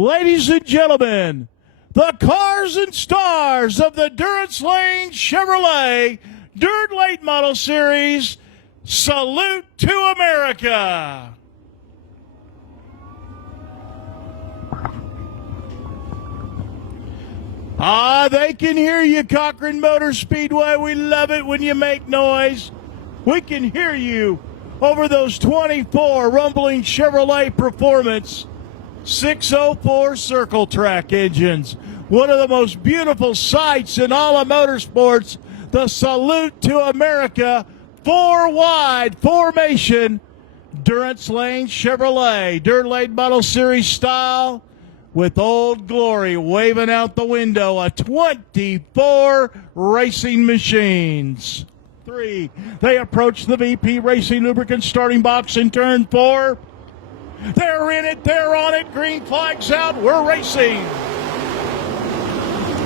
ladies and gentlemen, the cars and stars of the Durrence Layne Chevrolet Dirt Late Model Series, salute to America. They can hear you, Cochran Motor Speedway. We love it when you make noise. We can hear you over those 24 rumbling Chevrolet Performance 604 Circle Track engines. One of the most beautiful sights in all of motorsports, the Salute to America 4-wide formation Durrence Layne Chevrolet Dirt Late Model Series style, with Old Glory waving out the window, a 24 racing machines. They approach the VP Racing Lubricants starting box in turn 4. They're in it, they're on it, green flags out, we're racing.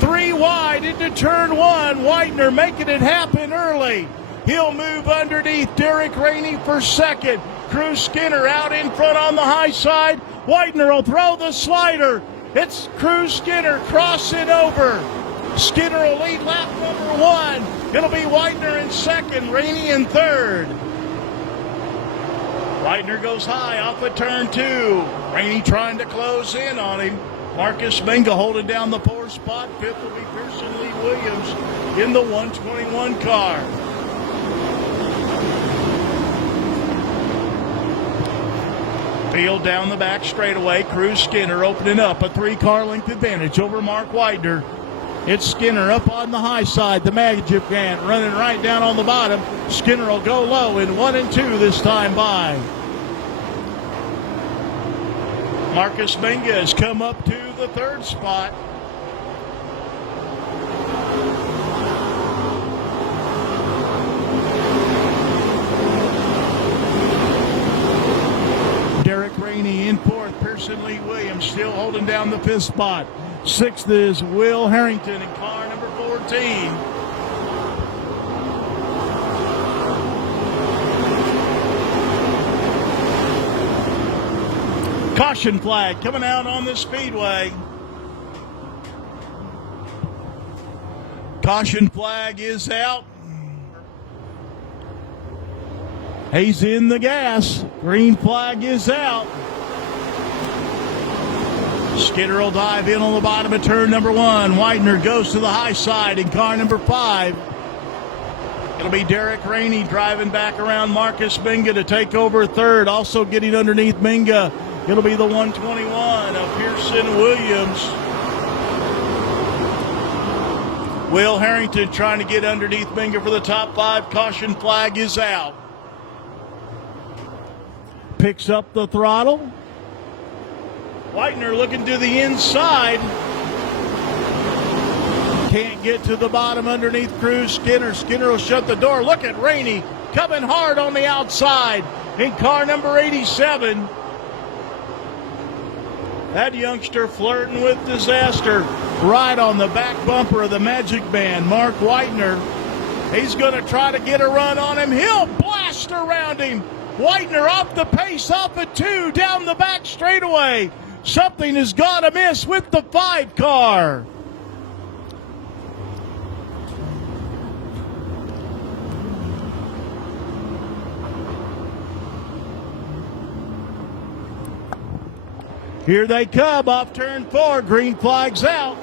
3 wide into turn 1, Widener making it happen early. He'll move underneath Derek Rainey for second. Cruz Skinner out in front on the high side. Widener will throw the slider. It's Cruz Skinner crossing over. Skinner will lead lap number 1. It'll be Widener in second, Rainey in third. Widener goes high off of turn 2. Rainey trying to close in on him. Marcus Minga holding down the 4 spot. 5th will be Pearson Lee Williams in the 121 car. Field down the back straightaway. Cruz Skinner opening up a 3-car length advantage over Mark Widener. It's Skinner up on the high side. The Magic Man running right down on the bottom. Skinner will go low in 1 and 2 this time by. Marcus Minga has come up to the 3rd spot. Derek Rainey in 4th. Pearson Lee Williams still holding down the 5th spot. 6th is Will Harrington in car number 14. Caution flag coming out on the speedway. Caution flag is out. He's in the gas. Green flag is out. Skinner will dive in on the bottom of turn number 1. Widener goes to the high side in car number 5. It'll be Derek Rainey driving back around Marcus Minga to take over 3rd. Also getting underneath Minga, it'll be the 121 of Pearson Williams. Will Harrington trying to get underneath Minga for the top 5. Caution flag is out. Picks up the throttle. Widener looking to the inside. Can't get to the bottom underneath Cruz Skinner. Skinner will shut the door. Look at Rainey coming hard on the outside in car number 87. That youngster flirting with disaster right on the back bumper of the Magic Man, Mark Widener. He's going to try to get a run on him. He'll blast around him. Widener off the pace, off at 2, down the back straightaway. Something has gone amiss with the 5 car. Here they come off turn 4. Green flag's out.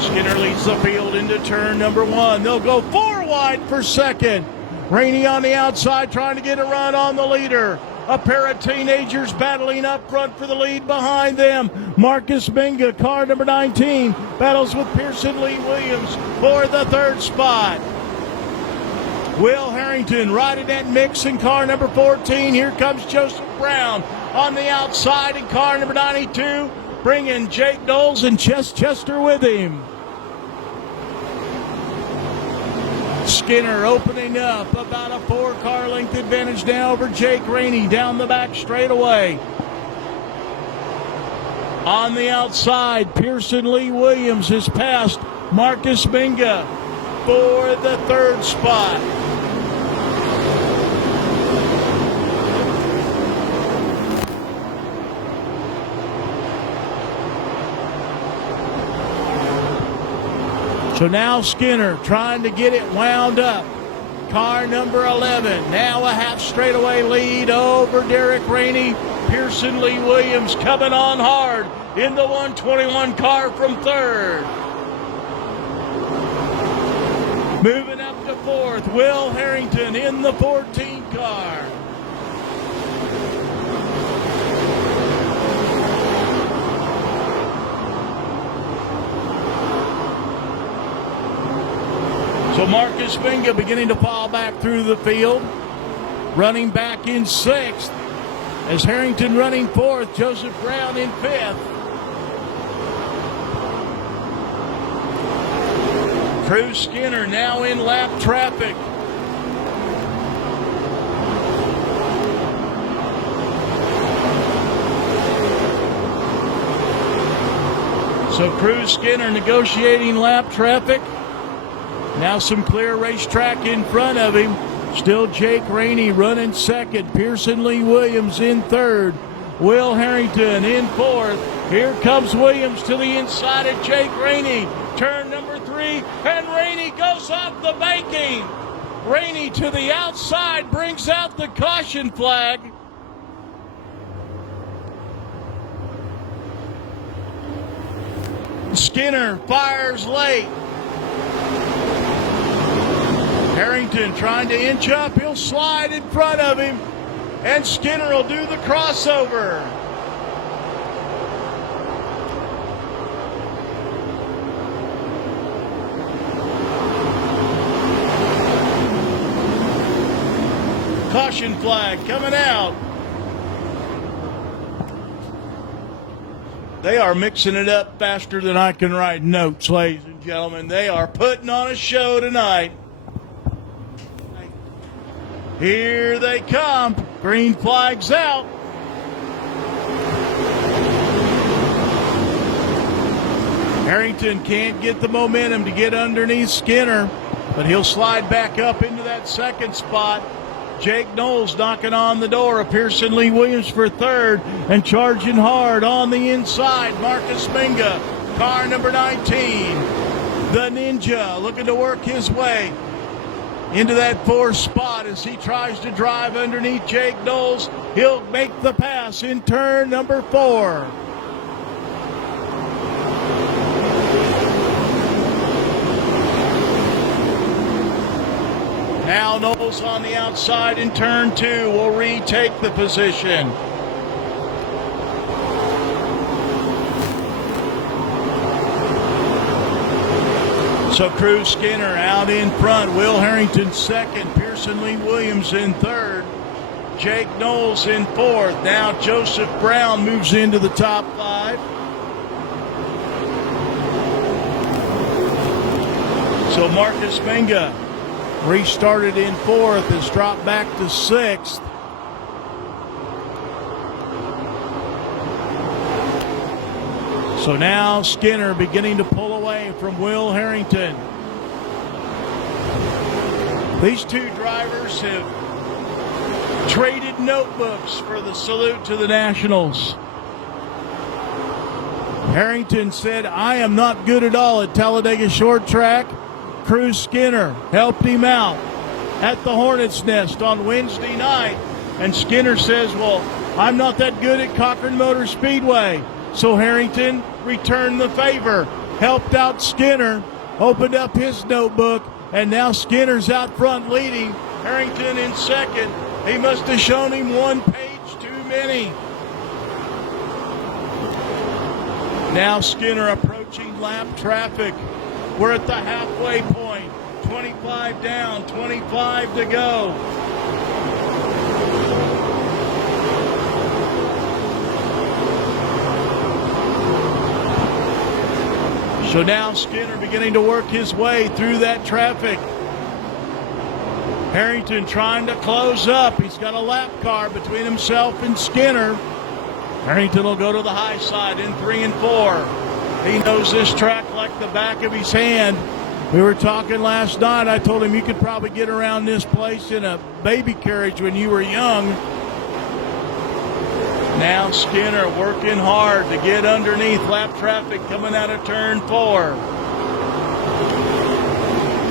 Skinner leads the field into turn number 1. They'll go 4 wide for second. Rainey on the outside trying to get a run on the leader. A pair of teenagers battling up front for the lead behind them. Marcus Minga, car number 19, battles with Pearson Lee Williams for the 3rd spot. Will Harrington riding that mix in car number 14. Here comes Joseph Brown on the outside in car number 92, bringing Jake Knowles and Chester with him. Skinner opening up about a 4-car length advantage now over Jake Rainey down the back straightaway. On the outside, Pearson Lee Williams has passed Marcus Minga for the 3rd spot. So now Skinner trying to get it wound up. Car number 11, now a half straightaway lead over Derek Rainey. Pearson Lee Williams coming on hard in the 121 car from third. Moving up to fourth, Will Harrington in the 14 car. So Marcus Minga beginning to fall back through the field. Running back in sixth. As Harrington running fourth, Joseph Brown in fifth. Cruz Skinner now in lap traffic. So Cruz Skinner negotiating lap traffic. Now some clear racetrack in front of him. Still Jake Rainey running second. Pearson Lee Williams in third. Will Harrington in fourth. Here comes Williams to the inside of Jake Rainey. Turn number 3, and Rainey goes off the banking. Rainey to the outside brings out the caution flag. Skinner fires late. Harrington trying to inch up. He'll slide in front of him. And Skinner will do the crossover. Caution flag coming out. They are mixing it up faster than I can write notes, ladies and gentlemen. They are putting on a show tonight. Here they come. Green flag's out. Harrington can't get the momentum to get underneath Skinner, but he'll slide back up into that second spot. Jake Knowles knocking on the door of Pearson Lee Williams for third, and charging hard on the inside, Marcus Minga, car number 19. The Ninja looking to work his way into that fourth spot as he tries to drive underneath Jake Knowles. He'll make the pass in turn number 4. Now Knowles on the outside in turn 2 will retake the position. So Cruz Skinner out in front. Will Harrington second. Pearson Lee Williams in third. Jake Knowles in fourth. Now Joseph Brown moves into the top 5. So Marcus Minga restarted in fourth, has dropped back to 6th. So now Skinner beginning to pull away from Will Harrington. These two drivers have traded notebooks for the salute to the Nationals. Harrington said, "I am not good at all at Talladega Short Track." Cruz Skinner helped him out at the Hornet's Nest on Wednesday night. And Skinner says, "Well, I'm not that good at Cochran Motor Speedway." So Harrington returned the favor, helped out Skinner, opened up his notebook, and now Skinner's out front leading. Harrington in second. He must have shown him one page too many. Now Skinner approaching lap traffic. We're at the halfway point. 25 down, 25 to go. So now Skinner beginning to work his way through that traffic. Harrington trying to close up. He's got a lap car between himself and Skinner. Harrington will go to the high side in 3 and 4. He knows this track like the back of his hand. We were talking last night. I told him you could probably get around this place in a baby carriage when you were young. Now Skinner working hard to get underneath lap traffic coming out of turn 4.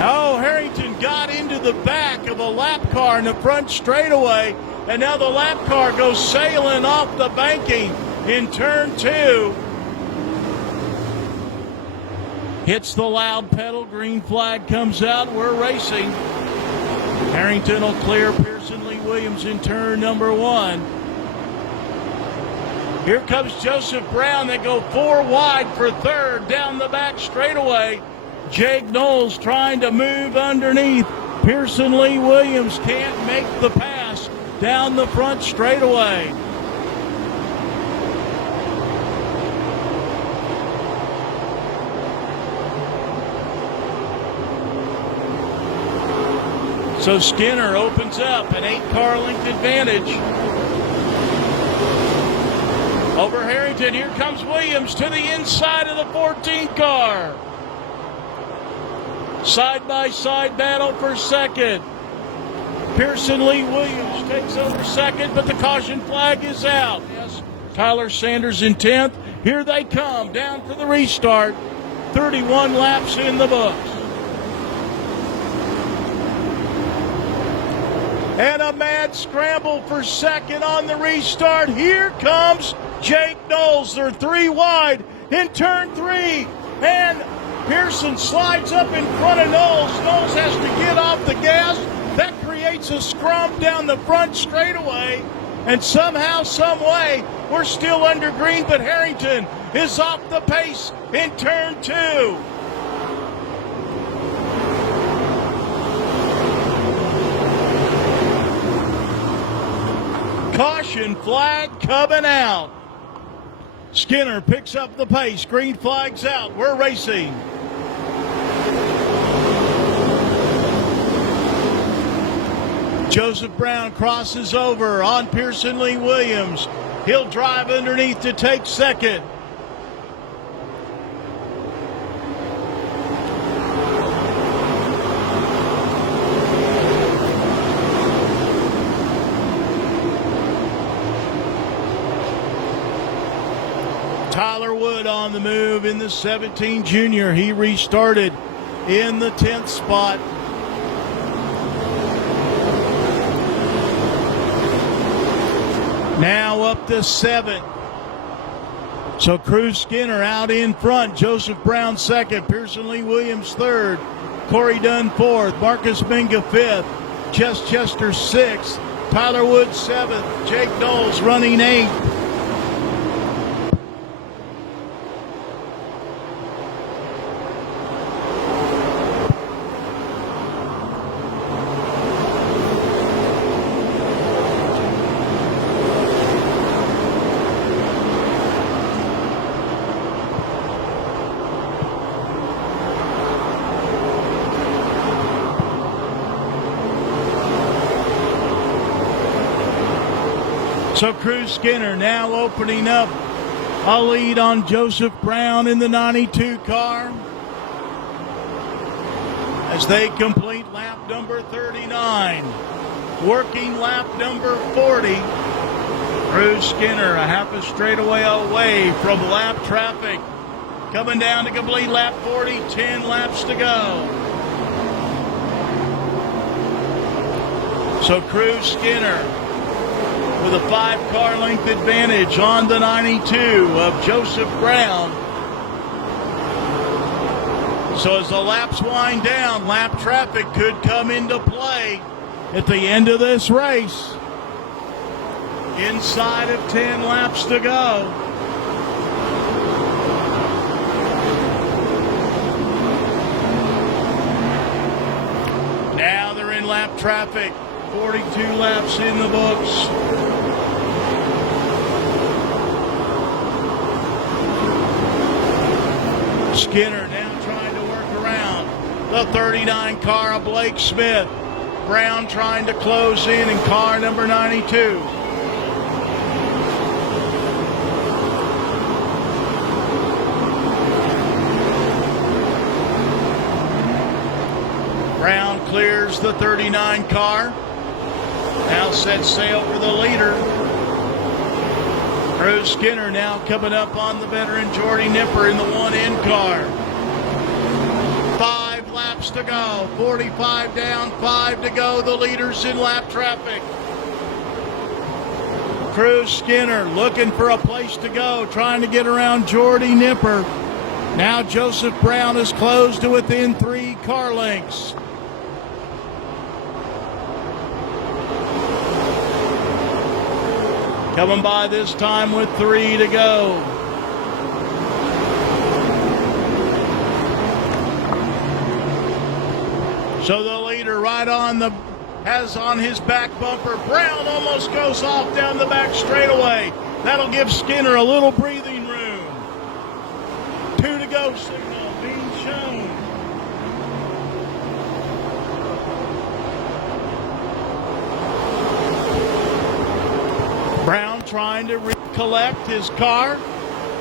Oh, Harrington got into the back of a lap car in the front straightaway, and now the lap car goes sailing off the banking in turn 2. Hits the loud pedal, green flag comes out, we're racing. Harrington will clear Pearson Lee Williams in turn number 1. Here comes Joseph Brown. They go 4 wide for third down the back straightaway. Jake Knowles trying to move underneath. Pearson Lee Williams can't make the pass down the front straightaway. So Skinner opens up an 8-car length advantage over Harrington. Here comes Williams to the inside of the 14 car. Side-by-side battle for second. Pearson Lee Williams takes over second, but the caution flag is out. Yes, Tyler Sanders in 10th. Here they come, down for the restart. 31 laps in the books. And a mad scramble for second on the restart. Here comes Jake Knowles. They're 3 wide in turn 3. And Pearson slides up in front of Knowles. Knowles has to get off the gas. That creates a scrum down the front straightaway. And somehow, some way, we're still under green, but Harrington is off the pace in turn 2. Caution flag coming out. Skinner picks up the pace. Green flag's out. We're racing. Joseph Brown crosses over on Pearson Lee Williams. He'll drive underneath to take second. Tyler Wood on the move in the 17 junior. He restarted in the 10th spot. Now up to 7th. So Cruz Skinner out in front. Joseph Brown second. Pearson Lee Williams third. Corey Dunn fourth. Marcus Minga fifth. Jess Chester 6th. Tyler Wood 7th. Jake Knowles running 8th. So Cruz Skinner now opening up a lead on Joseph Brown in the 92 car as they complete lap number 39. Working lap number 40. Cruz Skinner a half a straightaway away from lap traffic. Coming down to complete lap 40, 10 laps to go. So Cruz Skinner with a 5-car length advantage on the 92 of Joseph Brown. So as the laps wind down, lap traffic could come into play at the end of this race. Inside of 10 laps to go. Now they're in lap traffic. 42 laps in the books. Skinner now trying to work around the 39 car of Blake Smith. Brown trying to close in car number 92. Brown clears the 39 car. Now sets sail for the leader. Cruz Skinner now coming up on the veteran Jordy Nipper in the 1N car. 5 laps to go. 45 down, 5 to go. The leaders in lap traffic. Cruz Skinner looking for a place to go, trying to get around Jordy Nipper. Now Joseph Brown is closed to within 3 car lengths. Coming by this time with 3 to go. So the leader right on has on his back bumper. Brown almost goes off down the back straightaway. That'll give Skinner a little breathing room. 2 to go signal being shown. Brown trying to recollect his car.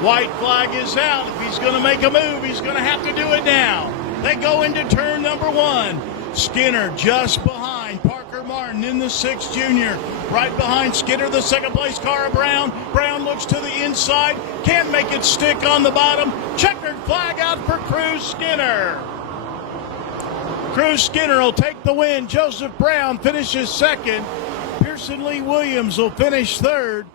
White flag is out. If he's going to make a move, he's going to have to do it now. They go into turn number 1. Skinner just behind Parker Martin in the 6th junior. Right behind Skinner, the second place car of Brown. Brown looks to the inside. Can't make it stick on the bottom. Checkered flag out for Cruz Skinner. Cruz Skinner will take the win. Joseph Brown finishes second. Pearson Lee Williams will finish third.